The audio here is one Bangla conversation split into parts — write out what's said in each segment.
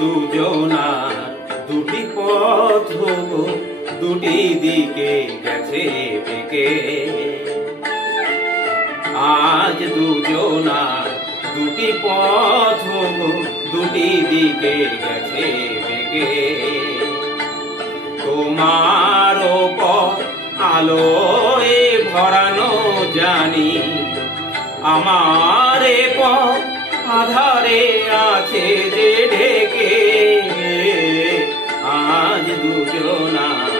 দুজনার দুটি পথ দুটি দিকে গেছে বেঁকে। আজ দুজনার দুটি পথ দুটি দিকে গেছে বেঁকে। তোমার পথ আলোয় ভরানো জানি, আমার পথ আধারে আছে যে ঢেকে। আজ দুজনার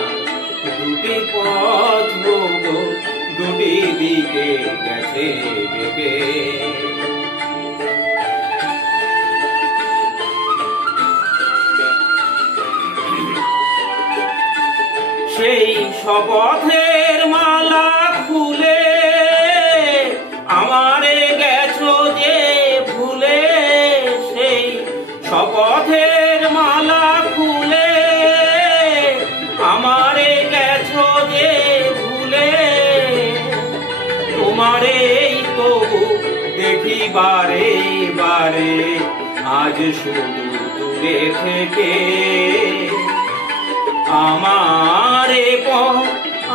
দুটি পথ দুটি দিকে গেছে বেঁকে। সেই শপথের মালা খুলে আমারে গেছো যে ভুলে। সেই শপথের মালা খুলে আমারে গেছো যে ভুলে। তোমারেই তবু দেখি বারে বারে আজ শুধু দূরে থেকে। আমার পথ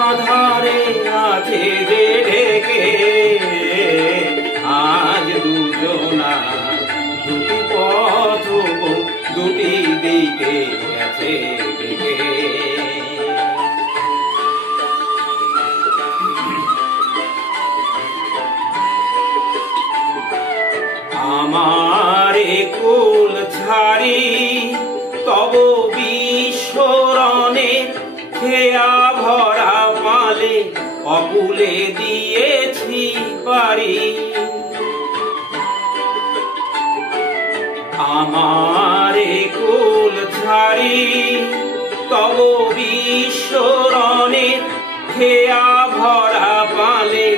আধারে আছে যে ঢেকে। আজ দুজনার দুটি পথ দুটি দিকে গেছে বেঁকে। আমার কুল ছাড়ি তব বিস্মরণের খেয়া ভরা পালে অকুলে দিয়েছি পারি। আমার কুল ছাড়ি তব বিস্মরণের খেয়া ভরা পালে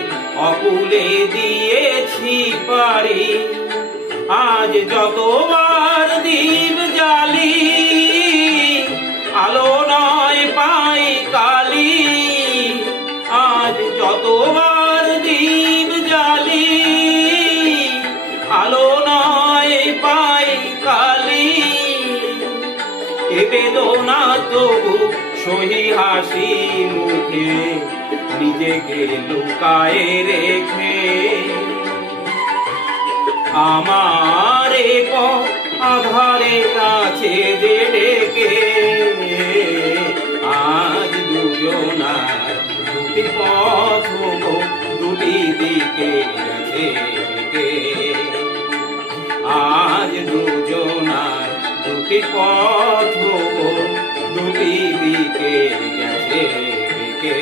অকুলে দিয়েছি পারি। আজ যতবার দীপ জ্বালি আলো নয় পাই কালি। আজ যতবার দীপ জ্বালি আলো নয় পাই কালি। এ বেদনা তবু সহি হাসি মুখে নিজেকে লুকায়ে রেখে। আমার পথ আধারে আছে যে ঢেকে। আজ দুজনার দুটি পথ দুটি দিকে গেছে বেঁকে। আজ দুজনার দুটি পথ দুটি দিকে গেছে বেঁকে।